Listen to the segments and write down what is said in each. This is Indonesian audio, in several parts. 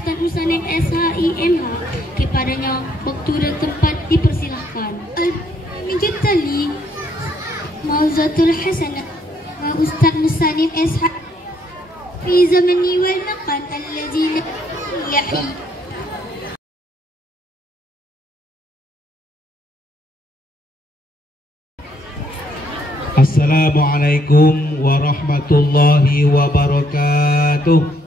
Ustaz Musanim SHIMH. Kepadanya waktu dan tempat dipersilahkan. Al-Mijid Tali Mauzatul Hasanah Ustaz Musanim SH fi zamani wal makan alladhi yahi. Assalamualaikum warahmatullahi wabarakatuh.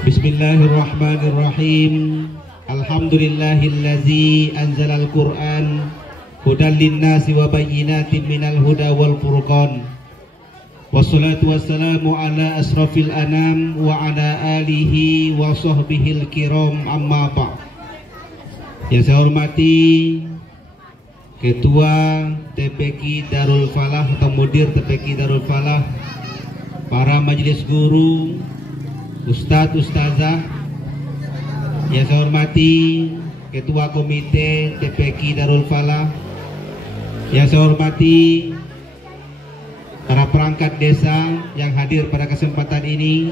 Bismillahirrahmanirrahim. Alhamdulillahillazi anzalal Qur'an hudan linnasi wa bayyinatin minal huda wal furqan. Wassalatu wassalamu ala asrafil anam wa ala alihi wa sahbihil kiram, amma ba'd. Yang saya hormati Ketua TPQ Darul Falah atau Mudir TPQ Darul Falah, para majelis guru, Ustadz, Ustazah. Yang saya hormati Ketua Komite TPQ Darul Falah. Yang saya hormati para perangkat desa yang hadir pada kesempatan ini.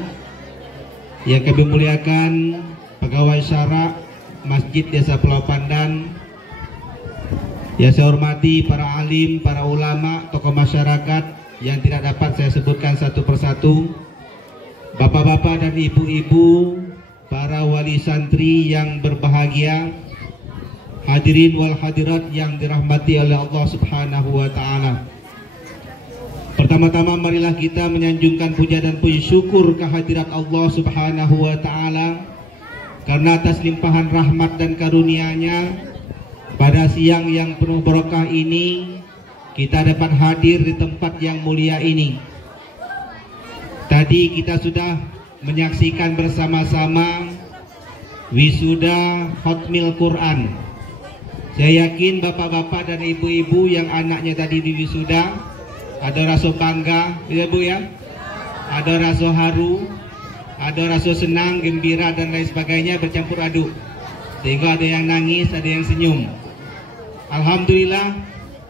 Yang kami muliakan pegawai syara Masjid Desa Pulau Pandan. Yang saya hormati para alim, para ulama, tokoh masyarakat yang tidak dapat saya sebutkan satu persatu. Bapak-bapak dan ibu-ibu, para wali santri yang berbahagia, hadirin wal hadirat yang dirahmati oleh Allah Subhanahu wa taala. Pertama-tama marilah kita menyanjungkan puja dan puji syukur kehadirat Allah Subhanahu wa taala, karena atas limpahan rahmat dan karunia-Nya pada siang yang penuh berkah ini kita dapat hadir di tempat yang mulia ini. Tadi kita sudah menyaksikan bersama-sama wisuda Khatmil Quran. Saya yakin bapak-bapak dan ibu-ibu yang anaknya tadi di wisuda ada rasa bangga, ya Bu ya? Ada rasa haru, ada rasa senang, gembira dan lain sebagainya bercampur aduk. Sehingga ada yang nangis, ada yang senyum. Alhamdulillah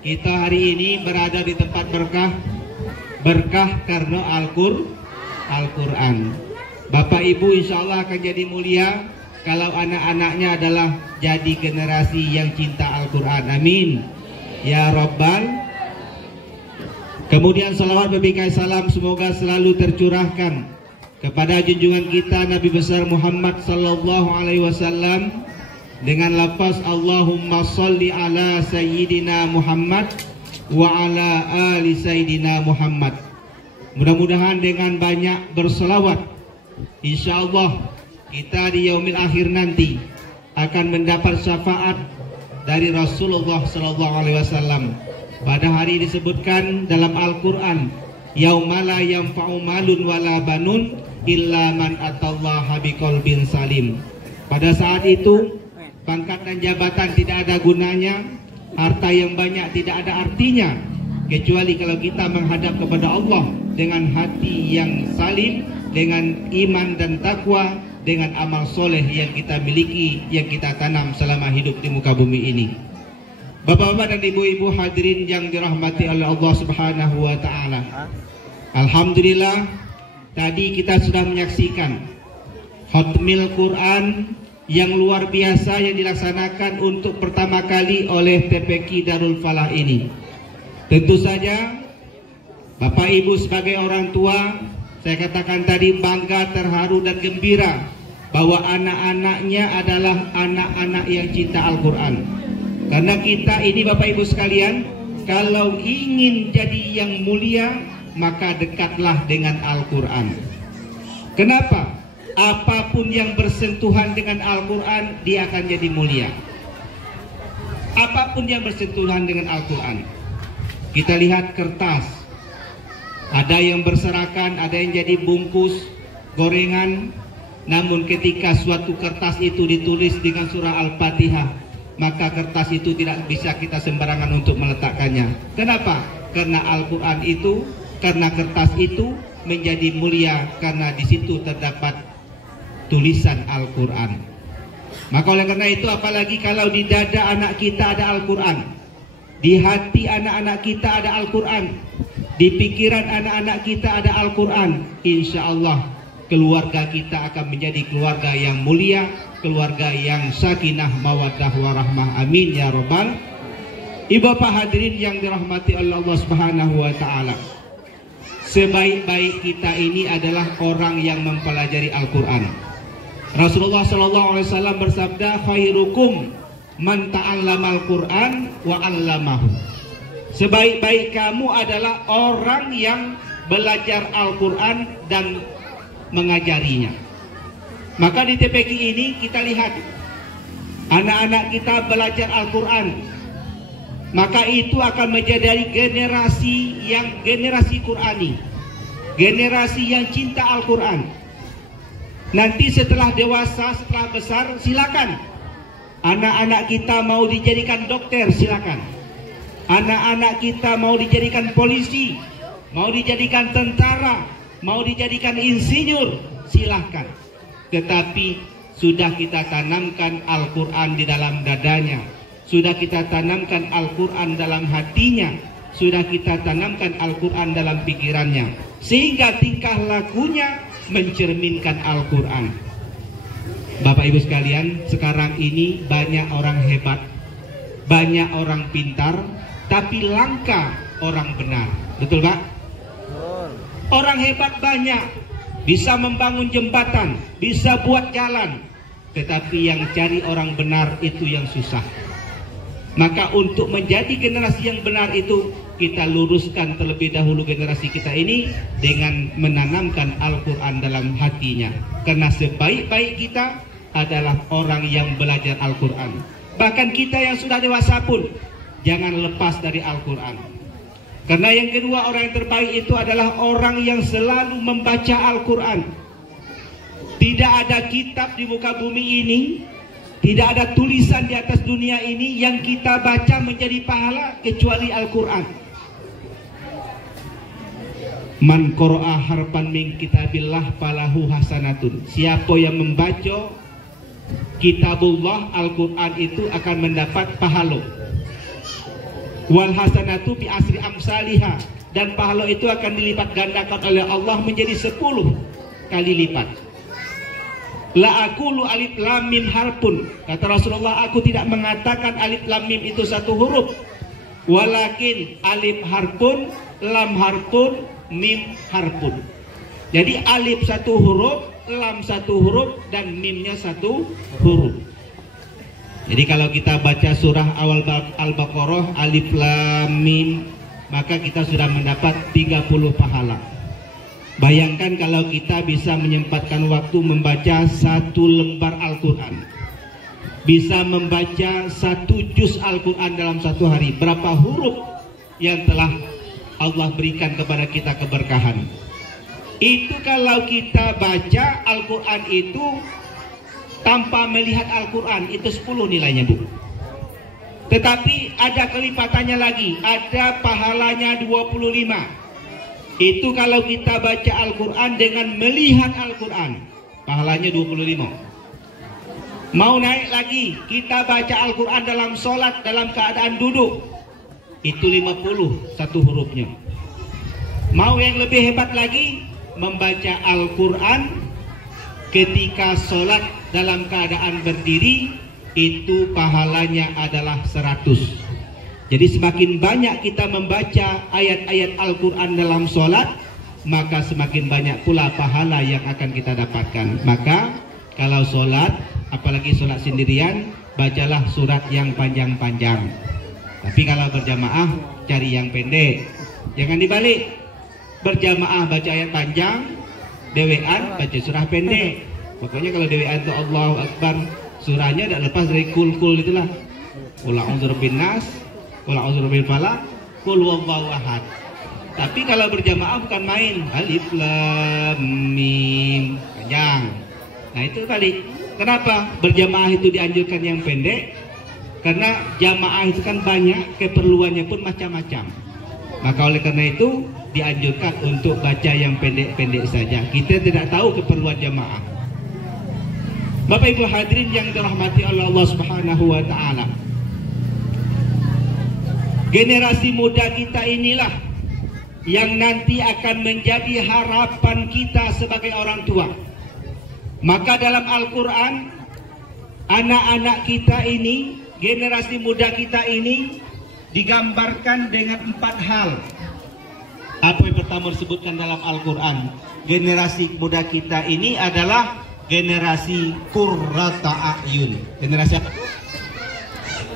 kita hari ini berada di tempat berkah. Berkah karena Al-Quran. Bapak Ibu insya Allah akan jadi mulia kalau anak-anaknya adalah jadi generasi yang cinta Al-Quran. Amin ya Rabbal. Kemudian salawat berbikai salam semoga selalu tercurahkan kepada junjungan kita Nabi besar Muhammad sallallahu alaihi wasallam dengan lafaz Allahumma sholli ala sayyidina Muhammad wa ala ali sayyidina Muhammad. Mudah-mudahan dengan banyak berselawat insyaallah kita di yaumil akhir nanti akan mendapat syafaat dari Rasulullah sallallahu alaihi wasallam. Pada hari disebutkan dalam Al-Qur'an, yauma la yanfa'u malun wala banun illa man atallaha biqalbin salim. Pada saat itu pangkat dan jabatan tidak ada gunanya, harta yang banyak tidak ada artinya, kecuali kalau kita menghadap kepada Allah dengan hati yang salim, dengan iman dan takwa, dengan amal soleh yang kita miliki, yang kita tanam selama hidup di muka bumi ini. Bapak-bapak dan ibu-ibu hadirin yang dirahmati oleh Allah Subhanahu wa taala. Alhamdulillah tadi kita sudah menyaksikan Khatmil Quran yang luar biasa yang dilaksanakan untuk pertama kali oleh TPQ Darul Falah ini. Tentu saja Bapak Ibu sebagai orang tua, saya katakan tadi bangga, terharu dan gembira bahwa anak-anaknya adalah anak-anak yang cinta Al-Quran. Karena kita ini Bapak Ibu sekalian, kalau ingin jadi yang mulia maka dekatlah dengan Al-Quran. Kenapa? Apapun yang bersentuhan dengan Al-Quran dia akan jadi mulia. Apapun yang bersentuhan dengan Al-Quran. Kita lihat kertas, ada yang berserakan, ada yang jadi bungkus gorengan. Namun ketika suatu kertas itu ditulis dengan surah Al-Fatihah, maka kertas itu tidak bisa kita sembarangan untuk meletakkannya. Kenapa? Karena Al-Quran itu, karena kertas itu menjadi mulia karena di situ terdapat tulisan Al-Quran. Maka oleh karena itu, apalagi kalau di dada anak kita ada Al-Quran, di hati anak-anak kita ada Al-Quran, di pikiran anak-anak kita ada Al-Quran, insya Allah keluarga kita akan menjadi keluarga yang mulia, keluarga yang sakinah mawaddah warahmah. Amin ya rabbal. Ibu bapak hadirin yang dirahmati Allah Subhanahu wa taala. Sebaik-baik kita ini adalah orang yang mempelajari Al-Quran. Rasulullah SAW bersabda, khairukum man ta'allamal Quran wa 'allamahu. Sebaik-baik kamu adalah orang yang belajar Al-Quran dan mengajarinya. Maka di TPQ ini kita lihat anak-anak kita belajar Al-Quran, maka itu akan menjadi generasi Qurani, generasi yang cinta Al-Quran. Nanti setelah dewasa, setelah besar, silakan anak-anak kita mau dijadikan dokter, silakan. Anak-anak kita mau dijadikan polisi, mau dijadikan tentara, mau dijadikan insinyur, silahkan. Tetapi sudah kita tanamkan Al-Quran di dalam dadanya, sudah kita tanamkan Al-Quran dalam hatinya, sudah kita tanamkan Al-Quran dalam pikirannya, sehingga tingkah lakunya mencerminkan Al-Quran. Bapak Ibu sekalian, sekarang ini banyak orang hebat, banyak orang pintar, tapi langka orang benar. Betul Pak? Orang hebat banyak, bisa membangun jembatan, bisa buat jalan, tetapi yang cari orang benar itu yang susah. Maka untuk menjadi generasi yang benar itu, kita luruskan terlebih dahulu generasi kita ini dengan menanamkan Al-Quran dalam hatinya. Karena sebaik-baik kita adalah orang yang belajar Al-Quran. Bahkan kita yang sudah dewasa pun jangan lepas dari Al-Quran. Karena yang kedua, orang yang terbaik itu adalah orang yang selalu membaca Al-Quran. Tidak ada kitab di muka bumi ini, tidak ada tulisan di atas dunia ini yang kita baca menjadi pahala kecuali Al-Quran. Man qara'a harfan min kitabillah falahu hasanatun. Siapa yang membaca kitabullah Al-Quran itu akan mendapat pahala. Wal hasanatu bi asri amsalihha, dan pahala itu akan dilipat gandakan oleh Allah menjadi 10 kali lipat. La aqulu alif lam mim harpun, kata Rasulullah, aku tidak mengatakan alif lam mim itu satu huruf, walakin alif harpun, lam harpun, mim harpun. Jadi alif satu huruf, lam satu huruf, dan mimnya satu huruf. Jadi kalau kita baca surah awal Al-Baqarah alif lam mim, maka kita sudah mendapat 30 pahala. Bayangkan kalau kita bisa menyempatkan waktu membaca 1 lembar Al-Quran, bisa membaca 1 juz Al-Quran dalam 1 hari, berapa huruf yang telah Allah berikan kepada kita keberkahan. Itu kalau kita baca Al-Quran itu tanpa melihat Al-Quran, itu 10 nilainya Bu. Tetapi ada kelipatannya lagi, ada pahalanya 25. Itu kalau kita baca Al-Quran dengan melihat Al-Quran, pahalanya 25. Mau naik lagi, kita baca Al-Quran dalam sholat, dalam keadaan duduk, itu 50 satu hurufnya. Mau yang lebih hebat lagi, membaca Al-Quran ketika sholat dalam keadaan berdiri, itu pahalanya adalah 100. Jadi semakin banyak kita membaca ayat-ayat Al-Quran dalam sholat, maka semakin banyak pula pahala yang akan kita dapatkan. Maka kalau sholat, apalagi sholat sendirian, bacalah surat yang panjang-panjang. Tapi kalau berjamaah, cari yang pendek. Jangan dibalik, berjamaah baca ayat panjang, dewean baca surah pendek. Pokoknya kalau dewean itu Allahu Akbar, surahnya tidak lepas dari kul-kul itulah. Qul a'udzu birabbin nas, qul a'udzu birabbil falaq, qul huwallahu ahad. Tapi kalau berjamaah bukan main, alif lam mim, panjang. Nah itu tadi, kenapa berjamaah itu dianjurkan yang pendek? Karena jamaah itu kan banyak, keperluannya pun macam-macam. Maka oleh karena itu dianjurkan untuk baca yang pendek-pendek saja. Kita tidak tahu keperluan jamaah. Bapak Ibu hadirin yang dirahmati oleh Allah Subhanahu wa taala. Generasi muda kita inilah yang nanti akan menjadi harapan kita sebagai orang tua. Maka dalam Al-Quran, anak-anak kita ini, generasi muda kita ini digambarkan dengan 4 hal. Apa yang pertama disebutkan dalam Al-Quran? Generasi muda kita ini adalah generasi qurrata a'yun. Generasi apa?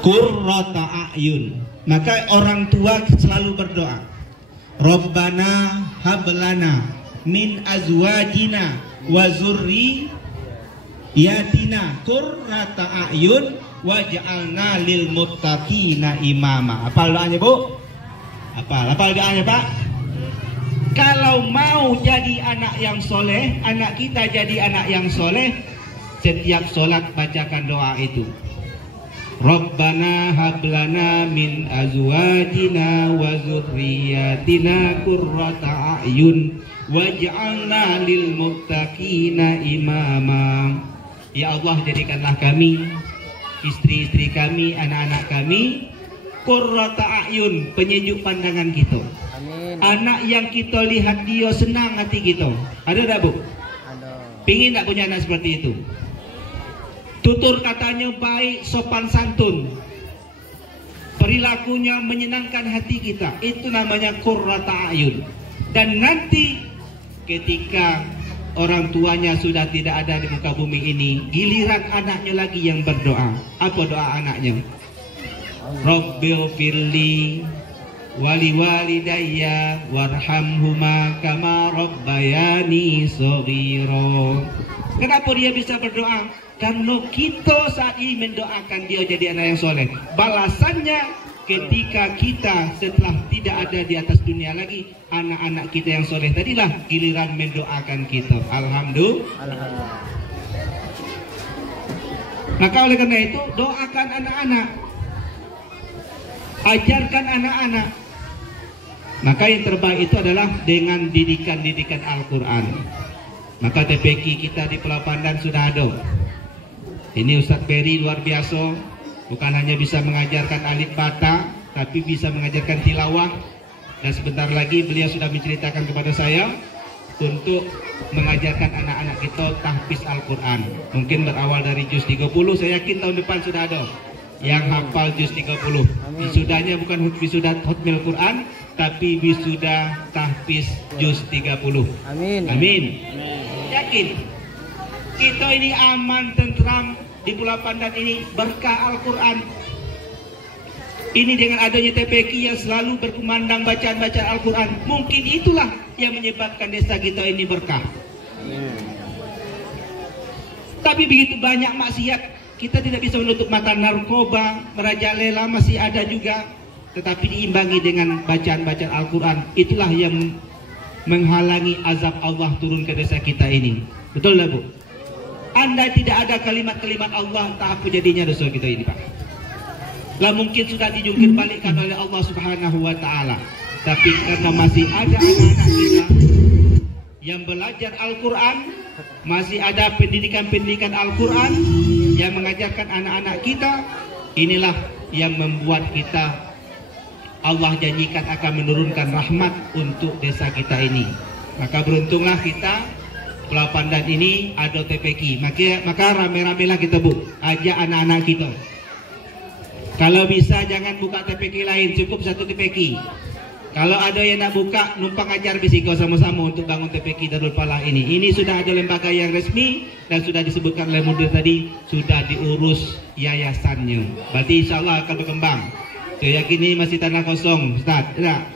Qurrata a'yun. Maka orang tua selalu berdoa, Rabbana hablana min azwajina wa zurriyatina qurrata a'yun waj'alna lil muttaqina imama. Apa doanya, Bu? Apa doanya, Pak? Kalau mau jadi anak yang soleh, anak kita jadi anak yang soleh, setiap sholat bacakan doa itu. Rabbana hablana min azwajina wa zurriyatina qurrata a'yun waj'alna lil muttaqina imama. Ya Allah, jadikanlah kami, istri-istri kami, anak-anak kami, qurrata a'yun, penyejuk pandangan kita. Amin. Anak yang kita lihat dia senang hati kita. Ada tak, Bu? Ada. Pingin tak punya anak seperti itu? Tutur katanya baik, sopan santun, perilakunya menyenangkan hati kita. Itu namanya qurrata a'yun. Dan nanti ketika orang tuanya sudah tidak ada di muka bumi ini, giliran anaknya lagi yang berdoa. Apa doa anaknya? Rabbil firli wali walidayya warhamhuma kama rabbayani shaghira. Kenapa dia bisa berdoa? Karena kita saat ini mendoakan dia jadi anak yang soleh. Balasannya ketika kita setelah tidak ada di atas dunia lagi, anak-anak kita yang soleh tadilah giliran mendoakan kita. Alhamdulillah. Maka oleh karena itu, doakan anak-anak, ajarkan anak-anak. Maka yang terbaik itu adalah dengan didikan Al-Quran. Maka TPQ kita di Pulau Pandan sudah ada. Ini Ustadz Peri luar biasa, bukan hanya bisa mengajarkan alif bata, tapi bisa mengajarkan tilawah. Dan sebentar lagi beliau sudah menceritakan kepada saya untuk mengajarkan anak-anak kita tahfiz Al-Quran. Mungkin berawal dari juz 30, saya yakin tahun depan sudah ada yang hafal juz 30. Wisudanya bukan wisuda hotmil Quran, tapi wisuda tahfiz juz 30. Amin. Amin. Yakin kita ini aman, tentram di Pulau Pandan ini berkah Al-Quran. Ini dengan adanya TPQ yang selalu berkumandang bacaan-bacaan Al-Quran, mungkin itulah yang menyebabkan desa kita ini berkah. Tapi begitu banyak maksiat, kita tidak bisa menutup mata. Narkoba, merajalela masih ada juga, tetapi diimbangi dengan bacaan-bacaan Al-Quran. Itulah yang menghalangi azab Allah turun ke desa kita ini. Betul lah, Bu? Andai tidak ada kalimat-kalimat Allah, tak apa jadinya dosa kita ini, Pak. Lah mungkin sudah dijungkir balikkan oleh Allah Subhanahu wa Ta'ala. Tapi karena masih ada anak-anak kita yang belajar Al-Quran, masih ada pendidikan-pendidikan Al-Quran yang mengajarkan anak-anak kita, inilah yang membuat kita, Allah janjikan akan menurunkan rahmat untuk desa kita ini. Maka beruntunglah kita, Pulau Pandan ini ada TPQ. Maka rame-ramelah kita, Bu, ajak anak-anak kita. Kalau bisa jangan buka TPQ lain, cukup satu TPQ. Kalau ada yang nak buka, numpang ajar bisiko sama-sama untuk bangun TPQ Darul Falah ini. Ini sudah ada lembaga yang resmi dan sudah disebutkan oleh mudir tadi, sudah diurus yayasannya. Berarti insya Allah akan berkembang. Saya yakin ini masih tanah kosong, Ustaz. Nah,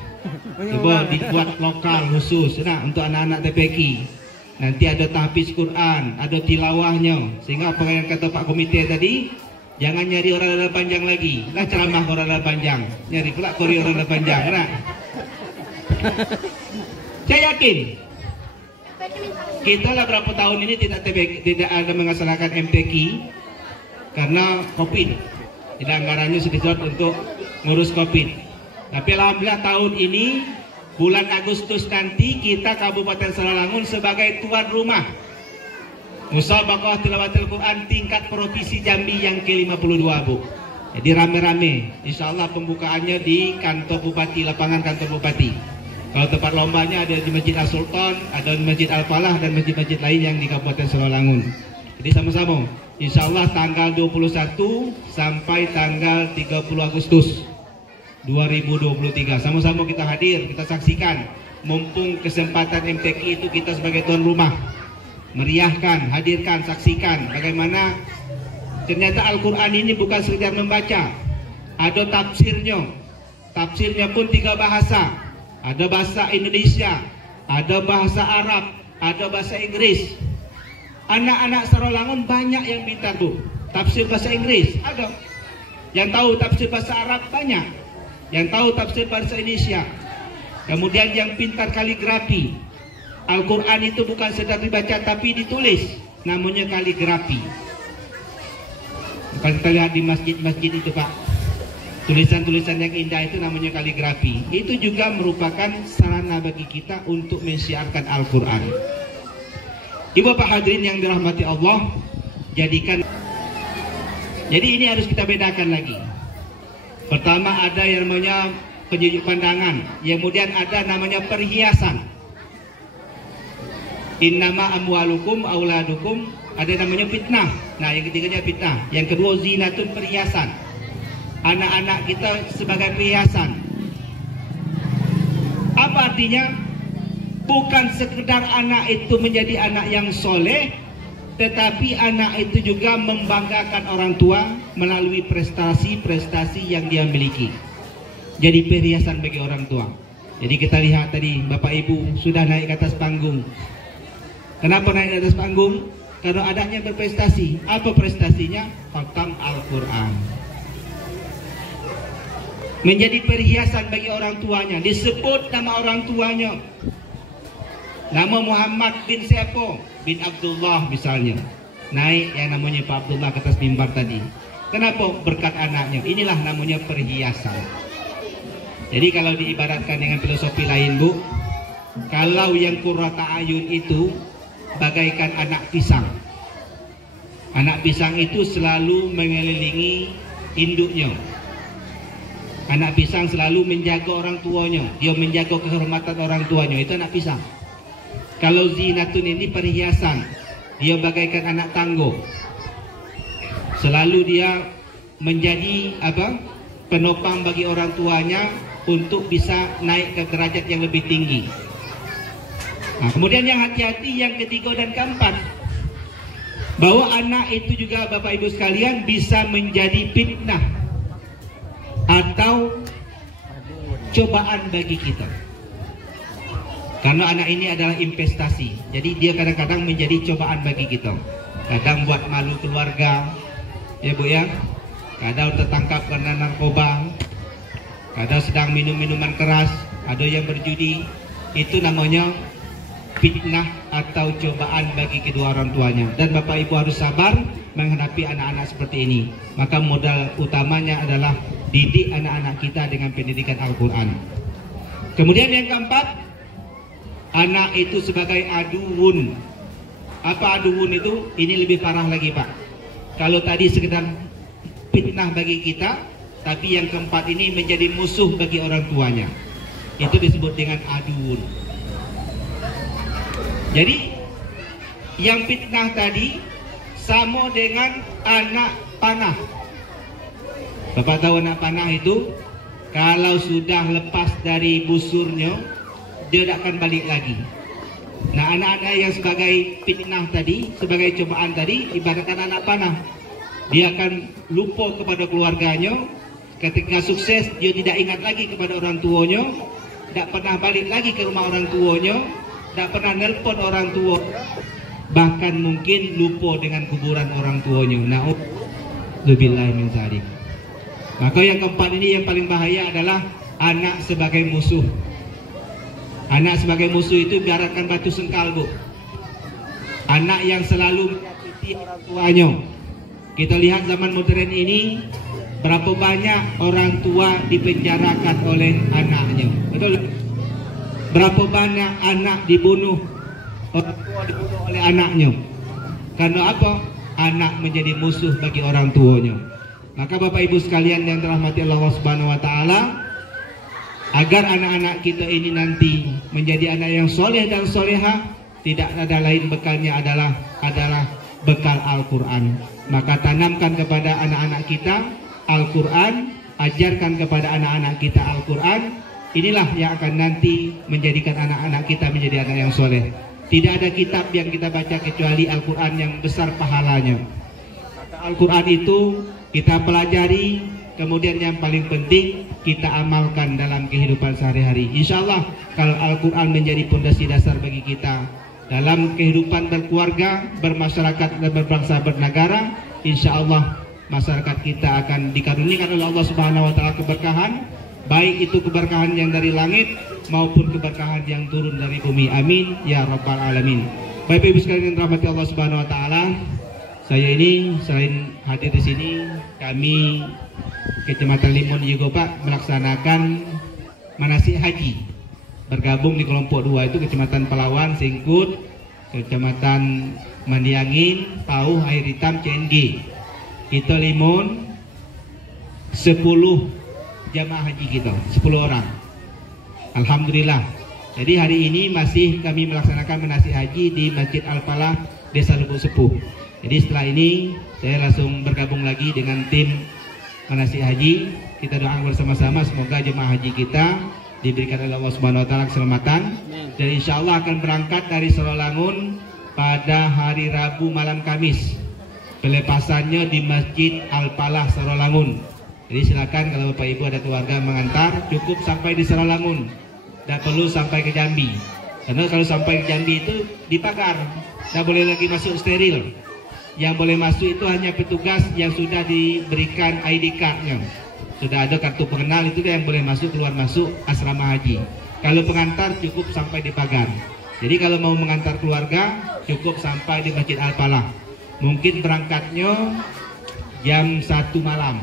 coba dibuat lokal khusus untuk anak-anak TPQ. Nanti ada tahfiz Quran, ada tilawahnya. Sehingga apa yang kata Pak Komite tadi, jangan nyari orang dada panjang lagi. Lah ceramah orang dada panjang, nyari pula kori orang dada panjang. Nah. Saya yakin kita lah berapa tahun ini tidak ada melaksanakan MTQ karena COVID. Tidak, anggarannya sedikit untuk ngurus COVID. Tapi alhamdulillah tahun ini bulan Agustus nanti kita Kabupaten Sarolangun sebagai tuan rumah Musabaqah Tilawatil Quran tingkat Provinsi Jambi yang ke-52, Bu. Jadi rame-rame. Insya Allah pembukaannya di kantor Bupati, lapangan kantor Bupati. Kalau tempat lombanya ada di Masjid Al-Sultan, ada di Masjid Al-Falah, dan masjid-masjid lain yang di Kabupaten Sarawangun. Jadi sama-sama, insya Allah tanggal 21 sampai tanggal 30 Agustus 2023. Sama-sama kita hadir, kita saksikan. Mumpung kesempatan MTQ itu kita sebagai tuan rumah, meriahkan, hadirkan, saksikan bagaimana ternyata Al-Quran ini bukan sekedar membaca, ada tafsirnya. Tafsirnya pun 3 bahasa. Ada bahasa Indonesia, ada bahasa Arab, ada bahasa Inggris. Anak-anak Sarawangun banyak yang pintar tuh. Tafsir bahasa Inggris ada. Yang tahu tafsir bahasa Arab banyak. Yang tahu tafsir bahasa Indonesia. Kemudian yang pintar kaligrafi. Al-Quran itu bukan sedang dibaca tapi ditulis. Namanya kaligrafi. Kalau kita lihat di masjid-masjid itu Pak, tulisan-tulisan yang indah itu namanya kaligrafi. Itu juga merupakan sarana bagi kita untuk mensiarkan Al-Quran. Ibu bapak hadirin yang dirahmati Allah, jadi ini harus kita bedakan lagi. Pertama ada yang namanya penyejuk pandangan, kemudian ada namanya perhiasan. Innama amwalukum auladukum, ada namanya fitnah. Nah, yang ketiganya fitnah. Yang kedua zinatun, perhiasan. Anak-anak kita sebagai perhiasan. Apa artinya? Bukan sekedar anak itu menjadi anak yang soleh, tetapi anak itu juga membanggakan orang tua melalui prestasi-prestasi yang dia miliki. Jadi perhiasan bagi orang tua. Jadi kita lihat tadi Bapak Ibu sudah naik ke atas panggung. Kenapa naik ke atas panggung? Karena adanya berprestasi. Apa prestasinya? Khatam Al-Quran. Menjadi perhiasan bagi orang tuanya. Disebut nama orang tuanya. Nama Muhammad bin Sepo bin Abdullah misalnya. Naik yang namanya Pak Abdullah ke atas mimbar tadi. Kenapa? Berkat anaknya. Inilah namanya perhiasan. Jadi kalau diibaratkan dengan filosofi lain Bu, kalau yang qurrata ayun itu bagaikan anak pisang. Anak pisang itu selalu mengelilingi induknya. Anak pisang selalu menjaga orang tuanya. Dia menjaga kehormatan orang tuanya. Itu anak pisang. Kalau zinatun ini perhiasan. Dia bagaikan anak tangguh. Selalu dia menjadi penopang bagi orang tuanya untuk bisa naik ke derajat yang lebih tinggi. Nah, kemudian yang hati-hati yang ketiga dan keempat, bahwa anak itu juga Bapak Ibu sekalian bisa menjadi fitnah atau cobaan bagi kita. Karena anak ini adalah investasi. Jadi dia kadang-kadang menjadi cobaan bagi kita. Kadang buat malu keluarga, ya Bu ya. Kadang tertangkap karena narkoba. Kadang sedang minum minuman keras. Ada yang berjudi. Itu namanya fitnah atau cobaan bagi kedua orang tuanya. Dan Bapak Ibu harus sabar menghadapi anak-anak seperti ini. Maka modal utamanya adalah didik anak-anak kita dengan pendidikan Al-Quran. Kemudian yang keempat, anak itu sebagai aduun. Apa aduun itu? Ini lebih parah lagi Pak. Kalau tadi sekedar fitnah bagi kita, tapi yang keempat ini menjadi musuh bagi orang tuanya. Itu disebut dengan aduun. Jadi yang fitnah tadi sama dengan anak panah. Bapak tahu anak panah itu kalau sudah lepas dari busurnya, dia tidak akan balik lagi. Nah, anak-anak yang sebagai fitnah tadi, sebagai cobaan tadi, ibaratkan anak panah. Dia akan lupa kepada keluarganya. Ketika sukses, dia tidak ingat lagi kepada orang tuanya, tidak pernah balik lagi ke rumah orang tuanya, tidak pernah nelpon orang tua, bahkan mungkin lupa dengan kuburan orang tuanya. Na'udzubillah min dzalik. Maka yang keempat ini yang paling bahaya adalah anak sebagai musuh. Anak sebagai musuh itu ibaratkan batu sengkal Bu. Anak yang selalu menyakiti orang tuanya. Kita lihat zaman modern ini, berapa banyak orang tua dipenjarakan oleh anaknya. Betul? Berapa banyak anak dibunuh, orang tua dibunuh oleh anaknya. Karena apa? Anak menjadi musuh bagi orang tuanya. Maka Bapak Ibu sekalian yang dirahmati Allah Subhanahu wa taala, agar anak-anak kita ini nanti menjadi anak yang soleh dan soleha. Tidak ada lain bekalnya adalah bekal Al-Quran. Maka tanamkan kepada anak-anak kita Al-Quran, ajarkan kepada anak-anak kita Al-Quran. Inilah yang akan nanti menjadikan anak-anak kita menjadi anak yang soleh. Tidak ada kitab yang kita baca kecuali Al-Quran yang besar pahalanya. Maka Al-Quran itu kita pelajari, kemudian yang paling penting kita amalkan dalam kehidupan sehari-hari. Insya Allah kalau Al-Quran menjadi pondasi dasar bagi kita dalam kehidupan berkeluarga, bermasyarakat dan berbangsa bernegara, insya Allah masyarakat kita akan dikarunikan oleh Allah Subhanahu Wa Taala keberkahan, baik itu keberkahan yang dari langit maupun keberkahan yang turun dari bumi. Amin ya rabbal alamin. Bapak Ibu sekalian yang dirahmati Allah Subhanahu Wa Taala, saya ini selain hadir di sini, kami Kecamatan Limun juga Pak melaksanakan manasik haji, bergabung di kelompok 2 itu Kecamatan Palawan, Singkut, Kecamatan Mandiangin, Pauh, Air Hitam, CNG. Kita Limun 10 jamaah haji kita, 10 orang. Alhamdulillah. Jadi hari ini masih kami melaksanakan manasik haji di Masjid Al-Falah, Desa Lubuk Sepuh. Jadi setelah ini saya langsung bergabung lagi dengan tim manasik haji. Kita doakan bersama-sama semoga jemaah haji kita diberikan oleh Allah Subhanahu Wa Taala keselamatan. Dan insya Allah akan berangkat dari Sarawangun pada hari Rabu malam Kamis. Pelepasannya di Masjid Al-Falah Sarawangun. Jadi silakan kalau Bapak Ibu ada keluarga mengantar, cukup sampai di Sarawangun, tidak perlu sampai ke Jambi. Karena kalau sampai ke Jambi itu dipagar, tidak boleh lagi masuk steril. Yang boleh masuk itu hanya petugas yang sudah diberikan ID card-nya. Sudah ada kartu pengenal, itu yang boleh masuk keluar masuk asrama haji. Kalau pengantar cukup sampai di pagar. Jadi kalau mau mengantar keluarga cukup sampai di Masjid Al-Falah. Mungkin berangkatnya jam 1 malam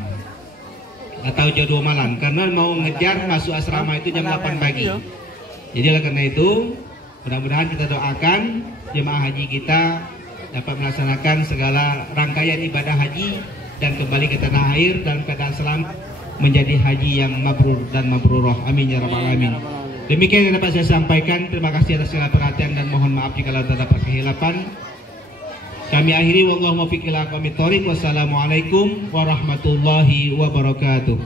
atau jam 2 malam karena mau ngejar masuk asrama itu jam 8 pagi. Jadi oleh karena itu mudah-mudahan kita doakan jemaah haji kita dapat melaksanakan segala rangkaian ibadah haji dan kembali ke tanah air dalam keadaan selamat, menjadi haji yang mabrur dan mabrurah. Amin ya rabbal alamin. Demikian yang dapat saya sampaikan. Terima kasih atas segala perhatian dan mohon maaf jika terdapat kehilapan. Kami akhiri, wallahu muwaffiq ila aqwamit thoriq. Wassalamualaikum warahmatullahi wabarakatuh.